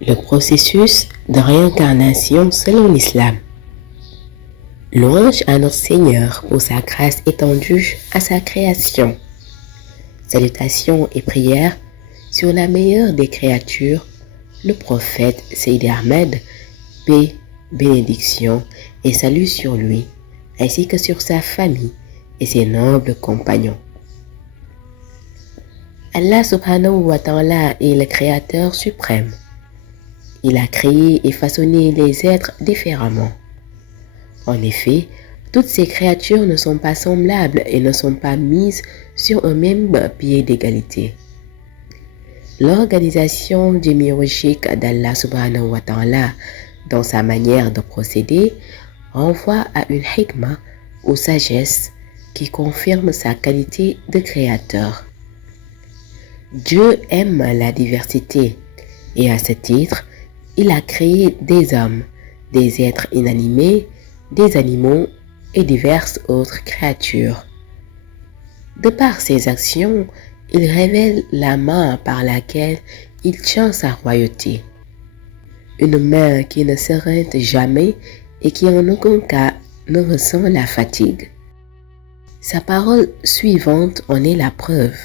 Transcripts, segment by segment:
Le processus de réincarnation selon l'islam. Louange à notre Seigneur pour sa grâce étendue à sa création. Salutations et prières sur la meilleure des créatures, le prophète Seydi Ahmed, paix, bénédiction et salut sur lui, ainsi que sur sa famille et ses nobles compagnons. Allah subhanahu wa ta'ala est le créateur suprême. Il a créé et façonné les êtres différemment. En effet, toutes ces créatures ne sont pas semblables et ne sont pas mises sur un même pied d'égalité. L'organisation démiurgique d'Allah subhanahu wa ta'ala dans sa manière de procéder renvoie à une hikmah ou sagesse qui confirme sa qualité de créateur. Dieu aime la diversité et à ce titre, il a créé des hommes, des êtres inanimés, des animaux et diverses autres créatures. De par ses actions, il révèle la main par laquelle il tient sa royauté. Une main qui ne s'arrête jamais et qui en aucun cas ne ressent la fatigue. Sa parole suivante en est la preuve.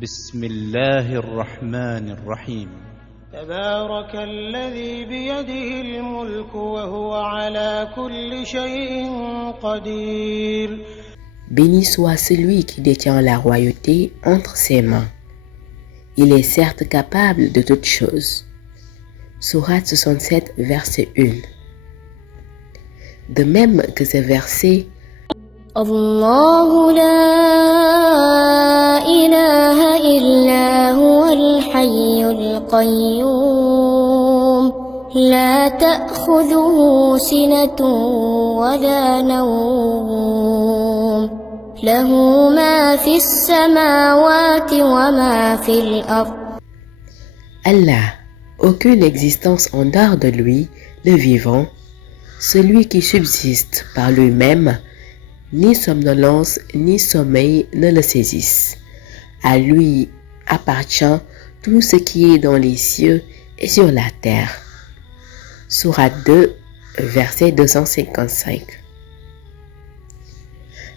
Bismillahirrahmanirrahim. تبارك الذي بيده الملك وهو على كل شيء قدير. Béni soit celui qui détient la royauté entre ses mains. Il est certes capable de toutes choses. Sourate 67, verset 1. De même que ce verset, الله لا إله إلا هو الحي القيوم لا تأخذه سنة ولا نوم له ما في السماوات وما في الأرض. Allah, aucune existence en dehors de lui, le vivant, celui qui subsiste par lui-même, ni somnolence ni sommeil ne le saisissent. À lui appartient tout ce qui est dans les cieux et sur la terre. Sourate 2, verset 255.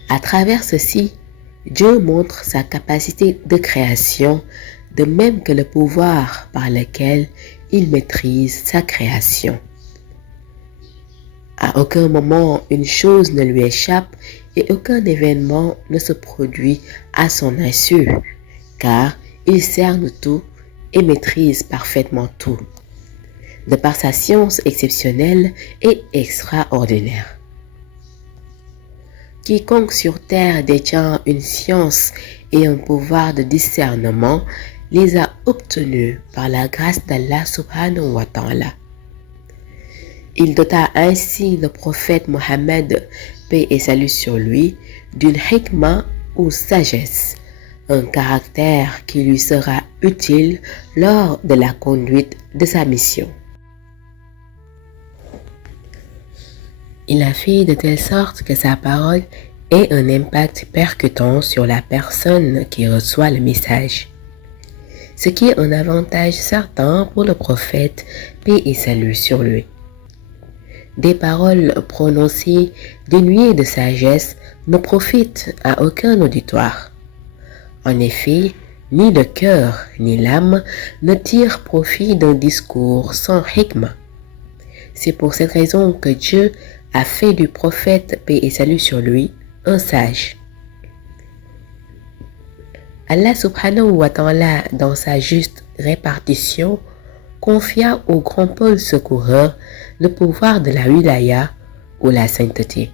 À travers ceci, Dieu montre sa capacité de création, de même que le pouvoir par lequel il maîtrise sa création. À aucun moment une chose ne lui échappe et aucun événement ne se produit à son insu, car il cerne tout et maîtrise parfaitement tout, de par sa science exceptionnelle et extraordinaire. Quiconque sur terre détient une science et un pouvoir de discernement les a obtenus par la grâce d'Allah subhanahu wa ta'ala. Il dota ainsi le prophète Mohammed, paix et salut sur lui, d'une hikmah ou sagesse, un caractère qui lui sera utile lors de la conduite de sa mission. Il a fait de telle sorte que sa parole ait un impact percutant sur la personne qui reçoit le message, ce qui est un avantage certain pour le prophète, paix et salut sur lui. Des paroles prononcées dénuées de sagesse ne profitent à aucun auditoire. En effet, ni le cœur ni l'âme ne tirent profit d'un discours sans hikmah. C'est pour cette raison que Dieu a fait du prophète, paix et salut sur lui, un sage. Allah subhanahu wa ta'ala, dans sa juste répartition, confia au grand pôle secoureur le pouvoir de la wilaya ou la sainteté.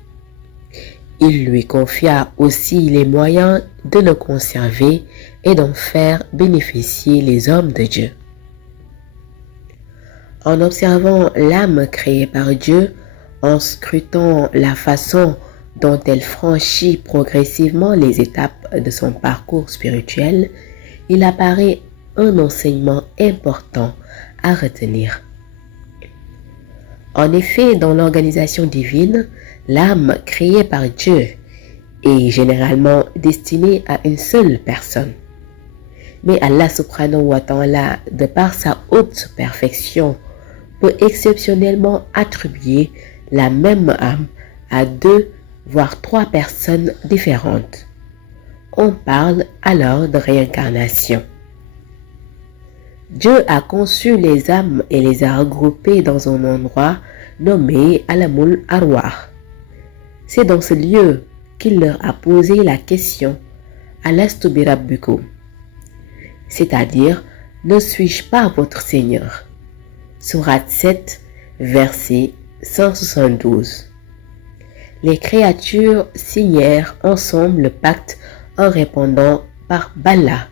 Il lui confia aussi les moyens de le conserver et d'en faire bénéficier les hommes de Dieu. En observant l'âme créée par Dieu, en scrutant la façon dont elle franchit progressivement les étapes de son parcours spirituel, il apparaît un enseignement important à retenir. En effet, dans l'organisation divine, l'âme créée par Dieu est généralement destinée à une seule personne. Mais Allah subhanahu wa ta'ala, de par sa haute perfection, peut exceptionnellement attribuer la même âme à 2 voire 3 personnes différentes. On parle alors de réincarnation. Dieu a conçu les âmes et les a regroupées dans un endroit nommé Alamul Arwah. C'est dans ce lieu qu'il leur a posé la question Alastu bi rabbikum, c'est-à-dire ne suis-je pas votre Seigneur? Sourate 7, verset 172. Les créatures signèrent ensemble le pacte en répondant par Bala,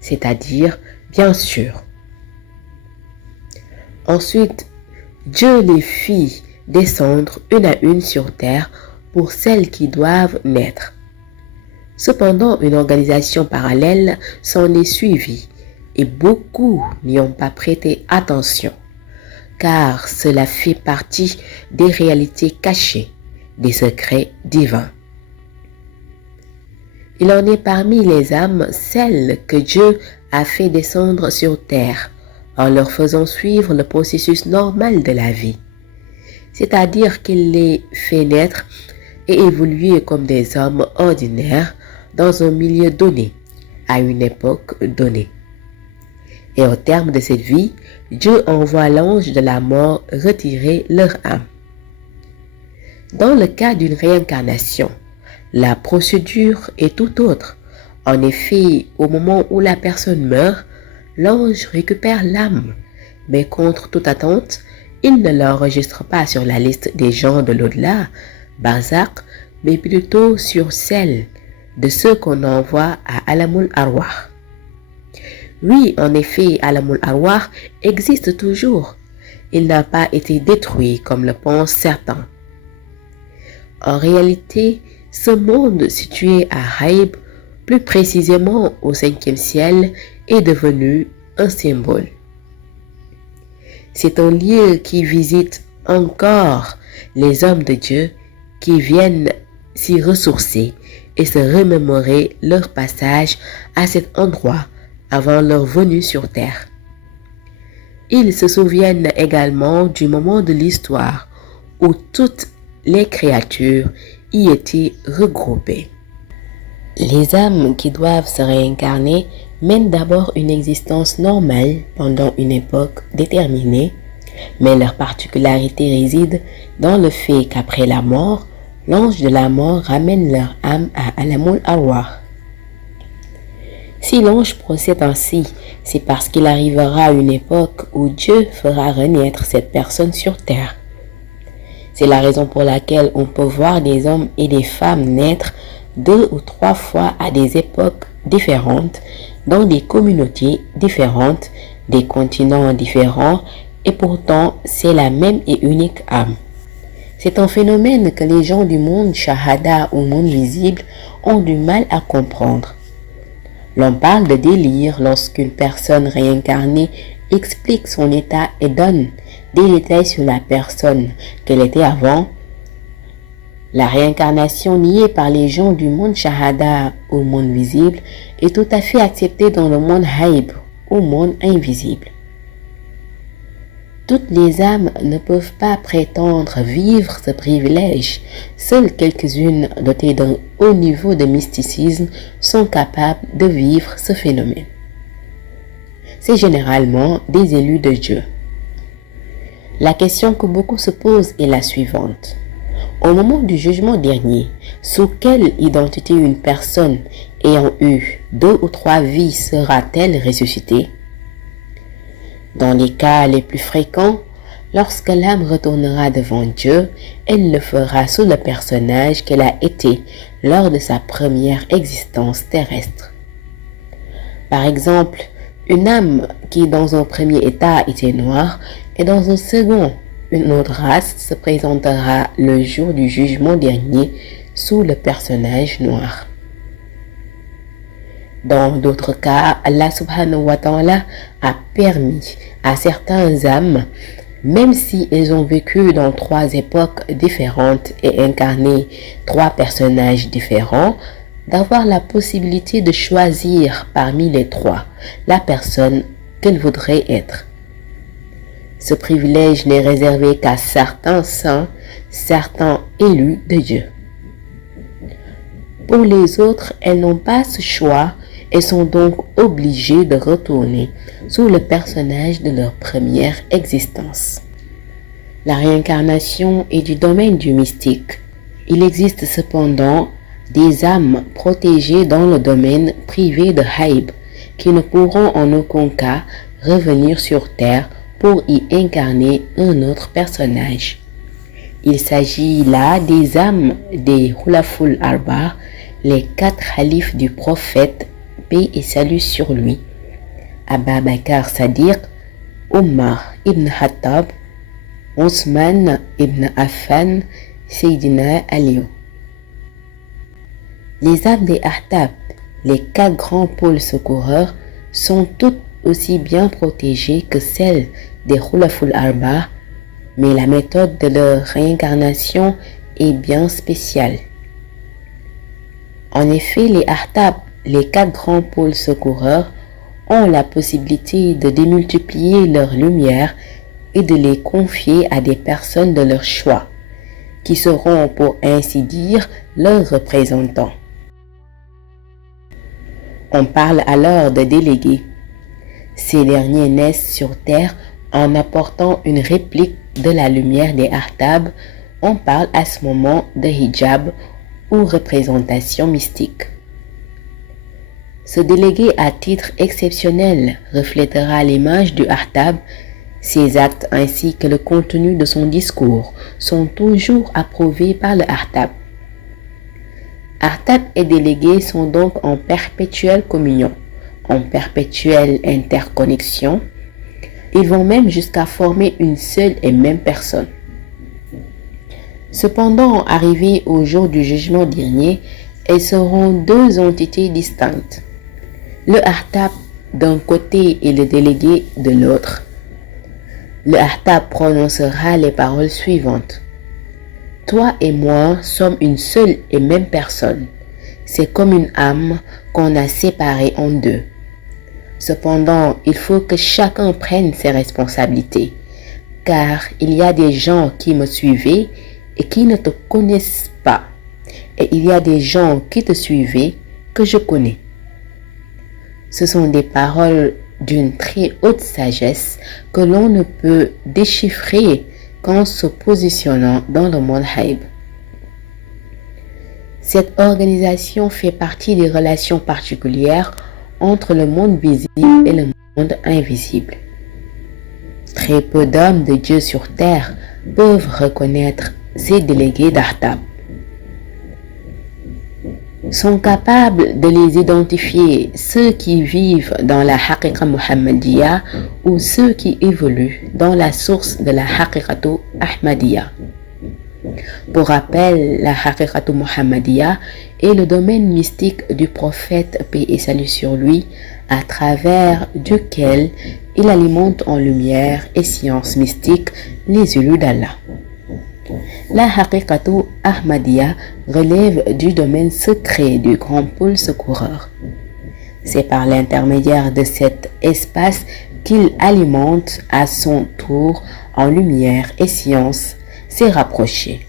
c'est-à-dire bien sûr. Ensuite, Dieu les fit descendre une à une sur terre pour celles qui doivent naître. Cependant, une organisation parallèle s'en est suivie et beaucoup n'y ont pas prêté attention, car cela fait partie des réalités cachées, des secrets divins. Il en est parmi les âmes celles que Dieu a fait descendre sur terre en leur faisant suivre le processus normal de la vie, c'est-à-dire qu'il les fait naître et évoluer comme des hommes ordinaires dans un milieu donné, à une époque donnée. Et au terme de cette vie, Dieu envoie l'ange de la mort retirer leur âme. Dans le cas d'une réincarnation, la procédure est tout autre. En effet, au moment où la personne meurt, l'ange récupère l'âme, mais contre toute attente, il ne l'enregistre pas sur la liste des gens de l'au-delà, Barzakh, mais plutôt sur celle de ceux qu'on envoie à Alamul Arwah. Oui, en effet, Alamul Arwah existe toujours. Il n'a pas été détruit comme le pensent certains. En réalité, ce monde situé à Haïb, plus précisément au 5e ciel, est devenu un symbole. C'est un lieu qui visite encore les hommes de Dieu qui viennent s'y ressourcer et se remémorer leur passage à cet endroit avant leur venue sur terre. Ils se souviennent également du moment de l'histoire où toutes les créatures y étaient regroupées. Les âmes qui doivent se réincarner mènent d'abord une existence normale pendant une époque déterminée, mais leur particularité réside dans le fait qu'après la mort, l'ange de la mort ramène leur âme à Alamul Arwah. Si l'ange procède ainsi, c'est parce qu'il arrivera une époque où Dieu fera renaître cette personne sur terre. C'est la raison pour laquelle on peut voir des hommes et des femmes naître 2 ou 3 fois à des époques différentes, dans des communautés différentes, des continents différents, et pourtant c'est la même et unique âme. C'est un phénomène que les gens du monde shahada ou monde visible ont du mal à comprendre. L'on parle de délire lorsqu'une personne réincarnée explique son état et donne des détails sur la personne qu'elle était avant. La réincarnation niée par les gens du monde shahada ou monde visible est tout à fait acceptée dans le monde haïb ou monde invisible. Toutes les âmes ne peuvent pas prétendre vivre ce privilège. Seules quelques-unes dotées d'un haut niveau de mysticisme sont capables de vivre ce phénomène. C'est généralement des élus de Dieu. La question que beaucoup se posent est la suivante. Au moment du jugement dernier, sous quelle identité une personne ayant eu 2 ou 3 vies sera-t-elle ressuscitée? Dans les cas les plus fréquents, lorsque l'âme retournera devant Dieu, elle le fera sous le personnage qu'elle a été lors de sa première existence terrestre. Par exemple, une âme qui dans un premier état était noire et dans un second, une autre race se présentera le jour du jugement dernier sous le personnage noir. Dans d'autres cas, Allah subhanahu wa ta'ala a permis à certaines âmes, même si elles ont vécu dans 3 époques différentes et incarné 3 personnages différents, d'avoir la possibilité de choisir parmi les trois la personne qu'elle voudrait être. Ce privilège n'est réservé qu'à certains saints, certains élus de Dieu. Pour les autres, elles n'ont pas ce choix et sont donc obligées de retourner sous le personnage de leur première existence. La réincarnation est du domaine du mystique. Il existe cependant des âmes protégées dans le domaine privé de Haïb qui ne pourront en aucun cas revenir sur terre pour y incarner un autre personnage. Il s'agit là des âmes des Khulaful Arba, les 4 khalifes du prophète, paix et salut sur lui, Abu Bakr Sadiq, Omar ibn Khattab, Othman ibn Affan, Sayyidina Ali. Les âmes des Ahtab, les 4 grands pôles secoureurs, sont toutes aussi bien protégées que celles des Khulaful Arba, mais la méthode de leur réincarnation est bien spéciale. En effet, les Ahtab, les 4 grands pôles secoureurs, ont la possibilité de démultiplier leur lumière et de les confier à des personnes de leur choix, qui seront pour ainsi dire leurs représentants. On parle alors de délégués. Ces derniers naissent sur terre en apportant une réplique de la lumière des Ahtab. On parle à ce moment de hijab ou représentation mystique. Ce délégué à titre exceptionnel reflètera l'image du Ahtab. Ses actes ainsi que le contenu de son discours sont toujours approuvés par le Ahtab. Ahtab et délégués sont donc en perpétuelle communion, en perpétuelle interconnexion. Ils vont même jusqu'à former une seule et même personne. Cependant, arrivés au jour du jugement dernier, elles seront 2 entités distinctes. Le Ahtab d'un côté et le délégué de l'autre. Le Ahtab prononcera les paroles suivantes. Toi et moi sommes une seule et même personne. C'est comme une âme qu'on a séparée en 2. Cependant, il faut que chacun prenne ses responsabilités, car il y a des gens qui me suivaient et qui ne te connaissent pas, et il y a des gens qui te suivaient que je connais. Ce sont des paroles d'une très haute sagesse que l'on ne peut déchiffrer qu'en se positionnant dans le monde Haïb. Cette organisation fait partie des relations particulières entre le monde visible et le monde invisible. Très peu d'hommes de Dieu sur terre peuvent reconnaître ces délégués d'Ahtab. Sont capables de les identifier ceux qui vivent dans la Haqiqa Muhammadiyya ou ceux qui évoluent dans la source de la Haqiqatu Ahmadiyya. Pour rappel, la Haqiqatu Muhammadiyya est le domaine mystique du prophète, paix et salut sur lui, à travers duquel il alimente en lumière et science mystique les élus d'Allah. La Haqiqatu Ahmadiyya relève du domaine secret du grand pôle secoureur. C'est par l'intermédiaire de cet espace qu'il alimente à son tour en lumière et science ses rapprochés.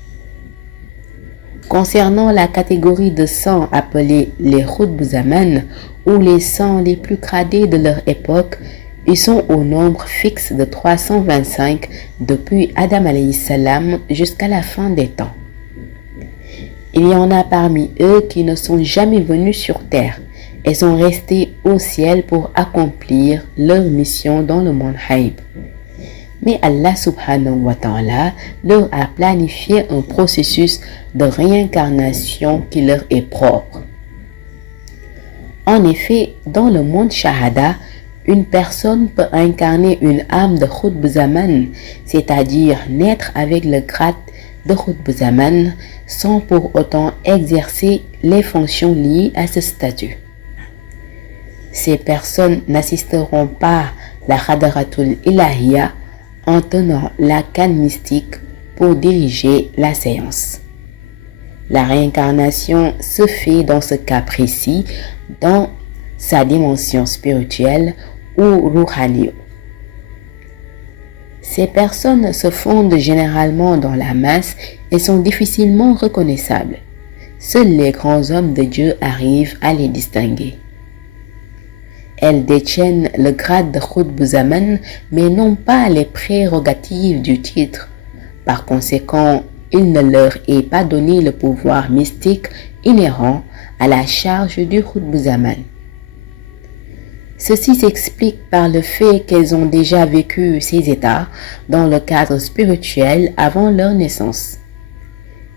Concernant la catégorie de saints appelés les Khutb Zaman ou les saints les plus gradés de leur époque, ils sont au nombre fixe de 325 depuis Adam alayhi salam jusqu'à la fin des temps. Il y en a parmi eux qui ne sont jamais venus sur terre et sont restés au ciel pour accomplir leur mission dans le monde Haïb. Mais Allah subhanahu wa ta'ala leur a planifié un processus de réincarnation qui leur est propre. En effet, dans le monde Shahada, une personne peut incarner une âme de Khutb Zaman, c'est-à-dire naître avec le grade de Khutb Zaman sans pour autant exercer les fonctions liées à ce statut. Ces personnes n'assisteront pas la Hadratul Ilahiyya en tenant la canne mystique pour diriger la séance. La réincarnation se fait dans ce cas précis, dans sa dimension spirituelle ou ruhani. Ces personnes se fondent généralement dans la masse et sont difficilement reconnaissables. Seuls les grands hommes de Dieu arrivent à les distinguer. Elles détiennent le grade de Qutb Zaman, mais n'ont pas les prérogatives du titre. Par conséquent, il ne leur est pas donné le pouvoir mystique inhérent à la charge du Qutb Zaman. Ceci s'explique par le fait qu'elles ont déjà vécu ces états dans le cadre spirituel avant leur naissance.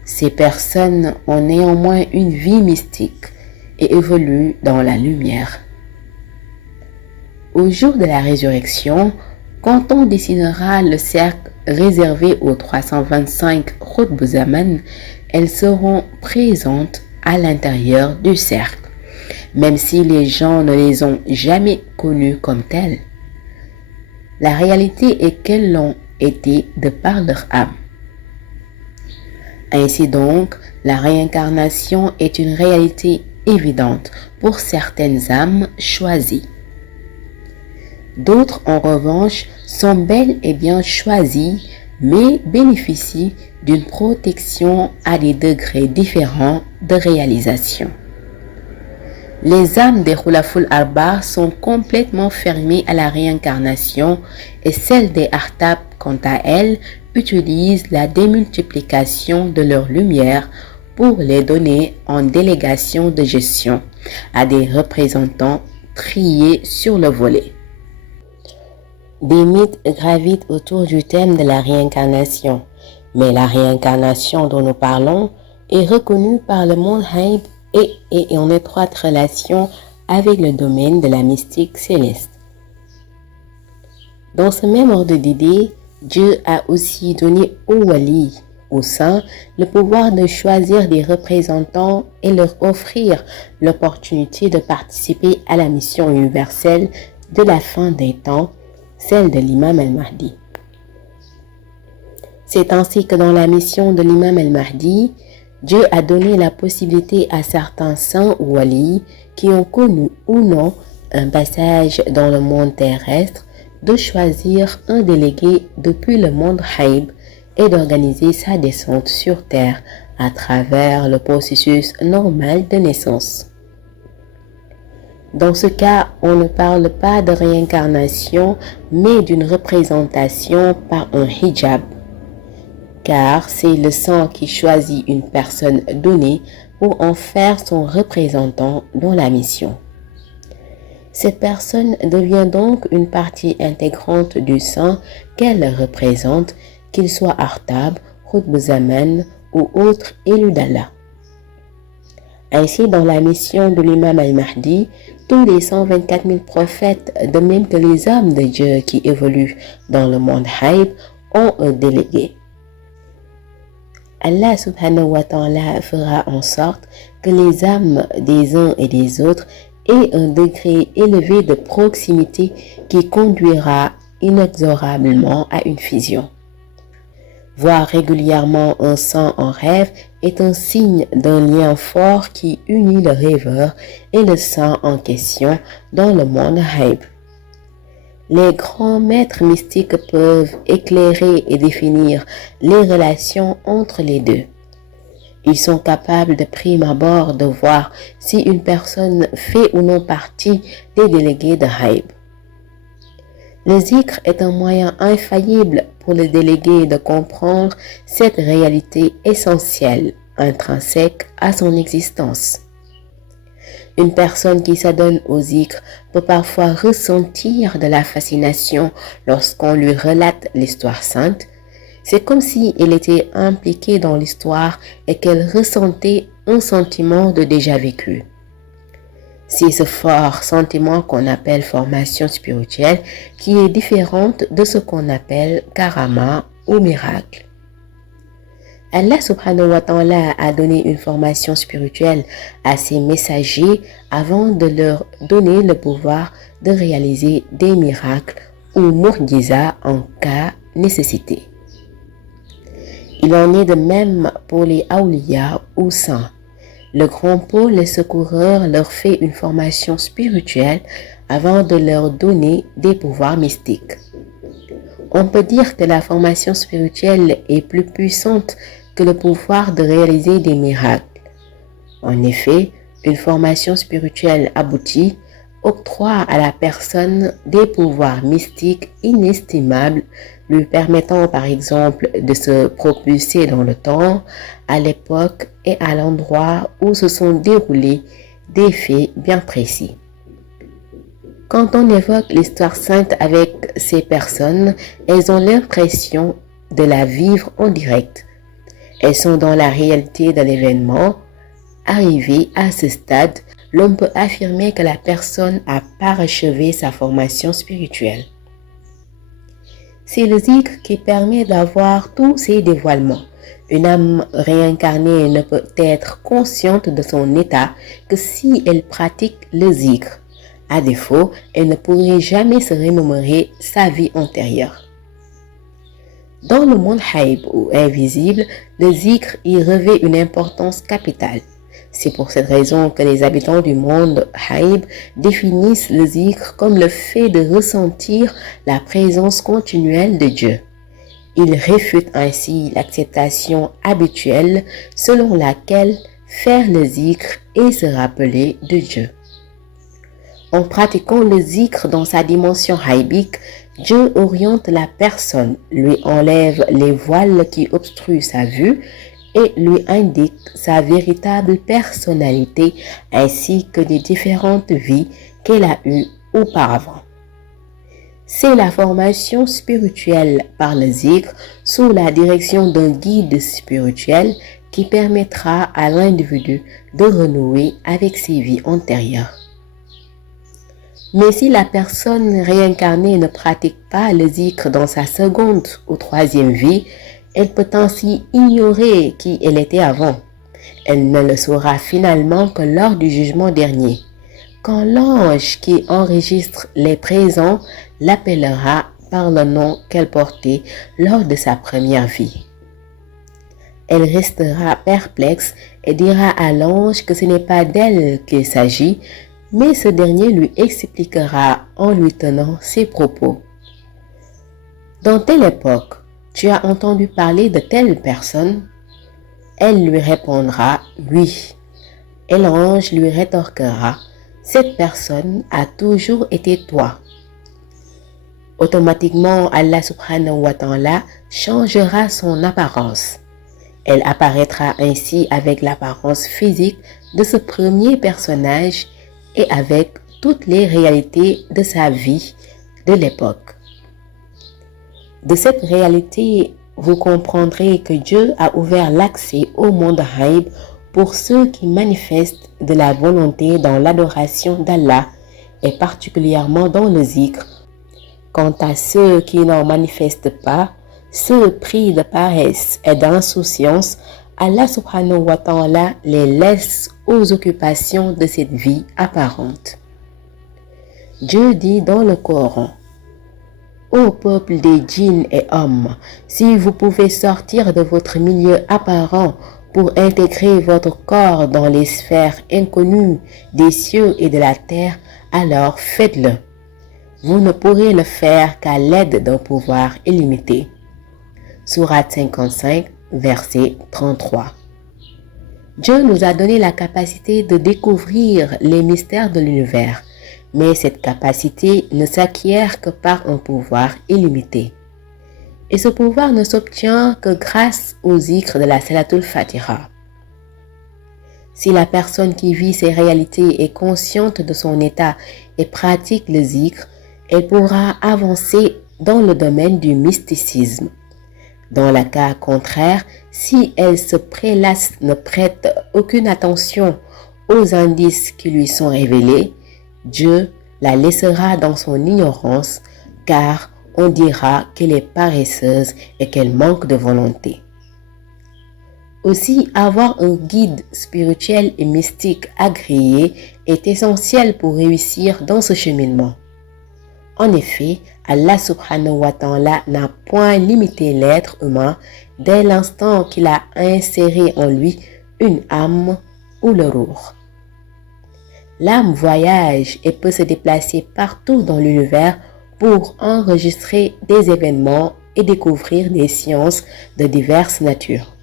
Ces personnes ont néanmoins une vie mystique et évoluent dans la lumière. Au jour de la résurrection, quand on dessinera le cercle réservé aux 325 Qutb Zaman, elles seront présentes à l'intérieur du cercle, même si les gens ne les ont jamais connues comme telles. La réalité est qu'elles l'ont été de par leur âme. Ainsi donc, la réincarnation est une réalité évidente pour certaines âmes choisies. D'autres, en revanche, sont bel et bien choisies, mais bénéficient d'une protection à des degrés différents de réalisation. Les âmes des Khulaful Arba sont complètement fermées à la réincarnation et celles des Artab, quant à elles, utilisent la démultiplication de leur lumière pour les donner en délégation de gestion à des représentants triés sur le volet. Des mythes gravitent autour du thème de la réincarnation, mais la réincarnation dont nous parlons est reconnue par le monde Haïb et est en étroite relation avec le domaine de la mystique céleste. Dans ce même ordre d'idées, Dieu a aussi donné aux walis, aux saints, le pouvoir de choisir des représentants et leur offrir l'opportunité de participer à la mission universelle de la fin des temps, celle de l'imam al-Mahdi. C'est ainsi que dans la mission de l'imam al-Mahdi, Dieu a donné la possibilité à certains saints ou walis qui ont connu ou non un passage dans le monde terrestre de choisir un délégué depuis le monde Haïb et d'organiser sa descente sur terre à travers le processus normal de naissance. Dans ce cas, on ne parle pas de réincarnation, mais d'une représentation par un hijab, car c'est le sang qui choisit une personne donnée pour en faire son représentant dans la mission. Cette personne devient donc une partie intégrante du sang qu'elle représente, qu'il soit Artab, Qutb Zaman ou autre élu d'Allah. Ainsi, dans la mission de l'imam al-Mahdi, tous les 124 000 prophètes, de même que les hommes de Dieu qui évoluent dans le monde Haïb, ont un délégué. Allah subhanahu wa ta'ala fera en sorte que les âmes des uns et des autres aient un degré élevé de proximité qui conduira inexorablement à une fusion. Voir régulièrement un sang en rêve est un signe d'un lien fort qui unit le rêveur et le sang en question dans le monde Haïb. Les grands maîtres mystiques peuvent éclairer et définir les relations entre les deux. Ils sont capables de prime abord de voir si une personne fait ou non partie des délégués de Haïb. Le zikr est un moyen infaillible pour le délégué de comprendre cette réalité essentielle, intrinsèque à son existence. Une personne qui s'adonne au zikr peut parfois ressentir de la fascination lorsqu'on lui relate l'histoire sainte. C'est comme si elle était impliquée dans l'histoire et qu'elle ressentait un sentiment de déjà vécu. C'est ce fort sentiment qu'on appelle formation spirituelle qui est différente de ce qu'on appelle karama ou miracle. Allah subhanahu wa ta'ala a donné une formation spirituelle à ses messagers avant de leur donner le pouvoir de réaliser des miracles ou mu'jiza en cas nécessité. Il en est de même pour les awliya ou saints. Le grand pôle, les secoureurs, leur fait une formation spirituelle avant de leur donner des pouvoirs mystiques. On peut dire que la formation spirituelle est plus puissante que le pouvoir de réaliser des miracles. En effet, une formation spirituelle aboutie octroie à la personne des pouvoirs mystiques inestimables, lui permettant par exemple de se propulser dans le temps, à l'époque et à l'endroit où se sont déroulés des faits bien précis. Quand on évoque l'histoire sainte avec ces personnes, elles ont l'impression de la vivre en direct. Elles sont dans la réalité de l'événement. Arrivé à ce stade, l'homme peut affirmer que la personne a parachevé sa formation spirituelle. C'est le zikr qui permet d'avoir tous ces dévoilements. Une âme réincarnée ne peut être consciente de son état que si elle pratique le zikr. À défaut, elle ne pourrait jamais se remémorer sa vie antérieure. Dans le monde haïb ou invisible, le zikr y revêt une importance capitale. C'est pour cette raison que les habitants du monde haïb définissent le zikr comme le fait de ressentir la présence continuelle de Dieu. Ils réfutent ainsi l'acceptation habituelle selon laquelle faire le zikr est se rappeler de Dieu. En pratiquant le zikr dans sa dimension haïbique, Dieu oriente la personne, lui enlève les voiles qui obstruent sa vue et lui indique sa véritable personnalité ainsi que les différentes vies qu'elle a eues auparavant. C'est la formation spirituelle par le zikr sous la direction d'un guide spirituel qui permettra à l'individu de renouer avec ses vies antérieures. Mais si la personne réincarnée ne pratique pas le zikr dans sa seconde ou troisième vie, elle peut ainsi ignorer qui elle était avant. Elle ne le saura finalement que lors du jugement dernier, quand l'ange qui enregistre les présents l'appellera par le nom qu'elle portait lors de sa première vie. Elle restera perplexe et dira à l'ange que ce n'est pas d'elle qu'il s'agit, mais ce dernier lui expliquera en lui tenant ses propos. Dans telle époque, tu as entendu parler de telle personne? Elle lui répondra oui. Et l'ange lui rétorquera, cette personne a toujours été toi. Automatiquement, Allah subhanahu wa ta'ala changera son apparence. Elle apparaîtra ainsi avec l'apparence physique de ce premier personnage et avec toutes les réalités de sa vie de l'époque. De cette réalité, vous comprendrez que Dieu a ouvert l'accès au monde haïb pour ceux qui manifestent de la volonté dans l'adoration d'Allah et particulièrement dans le zikr. Quant à ceux qui n'en manifestent pas, ceux pris de paresse et d'insouciance, Allah subhanahu wa ta'ala les laisse aux occupations de cette vie apparente. Dieu dit dans le Coran, ô peuple des djinns et hommes, si vous pouvez sortir de votre milieu apparent pour intégrer votre corps dans les sphères inconnues des cieux et de la terre, alors faites-le. Vous ne pourrez le faire qu'à l'aide d'un pouvoir illimité. Sourate 55, verset 33. Dieu nous a donné la capacité de découvrir les mystères de l'univers, mais cette capacité ne s'acquiert que par un pouvoir illimité. Et ce pouvoir ne s'obtient que grâce au zikr de la Salatul Fatiha. Si la personne qui vit ces réalités est consciente de son état et pratique le zikr, elle pourra avancer dans le domaine du mysticisme. Dans le cas contraire, si elle se prélasse, ne prête aucune attention aux indices qui lui sont révélés, Dieu la laissera dans son ignorance, car on dira qu'elle est paresseuse et qu'elle manque de volonté. Aussi, avoir un guide spirituel et mystique agréé est essentiel pour réussir dans ce cheminement. En effet, Allah subhanahu wa ta'ala n'a point limité l'être humain dès l'instant qu'il a inséré en lui une âme ou le ruh. L'âme voyage et peut se déplacer partout dans l'univers pour enregistrer des événements et découvrir des sciences de diverses natures.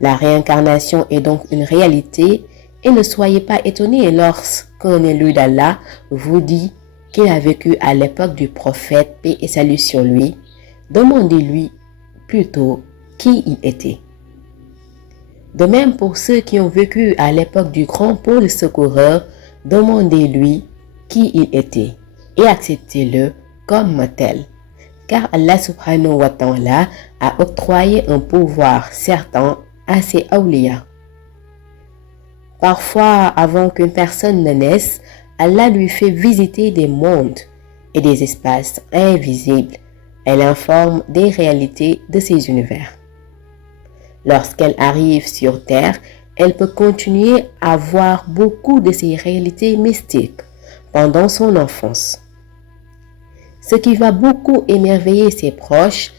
La réincarnation est donc une réalité et ne soyez pas étonnés lorsqu'un élu d'Allah vous dit qu'il a vécu à l'époque du prophète, paix et salut sur lui. Demandez-lui plutôt qui il était. De même pour ceux qui ont vécu à l'époque du grand Paul Secoureur, demandez-lui qui il était et acceptez-le comme tel. Car Allah subhanahu wa ta'ala a octroyé un pouvoir certain à ses awliya. Parfois, avant qu'une personne ne naisse, Allah lui fait visiter des mondes et des espaces invisibles. Elle informe des réalités de ces univers. Lorsqu'elle arrive sur Terre, elle peut continuer à voir beaucoup de ces réalités mystiques pendant son enfance. Ce qui va beaucoup émerveiller ses proches,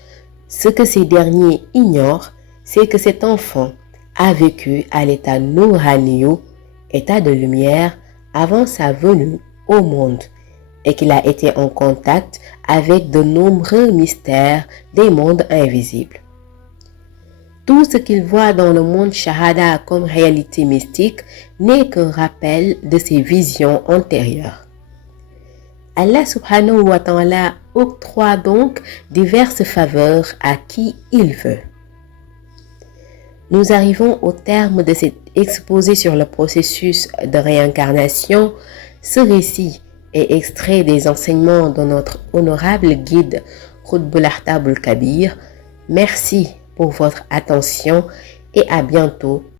ce que ces derniers ignorent, c'est que cet enfant a vécu à l'état Nouraniyu, état de lumière, avant sa venue au monde et qu'il a été en contact avec de nombreux mystères des mondes invisibles. Tout ce qu'il voit dans le monde Shahada comme réalité mystique n'est qu'un rappel de ses visions antérieures. Allah subhanahu wa ta'ala octroie donc diverses faveurs à qui il veut. Nous arrivons au terme de cet exposé sur le processus de réincarnation. Ce récit est extrait des enseignements de notre honorable guide Qutbul Ahtab al-Kabir. Merci pour votre attention et à bientôt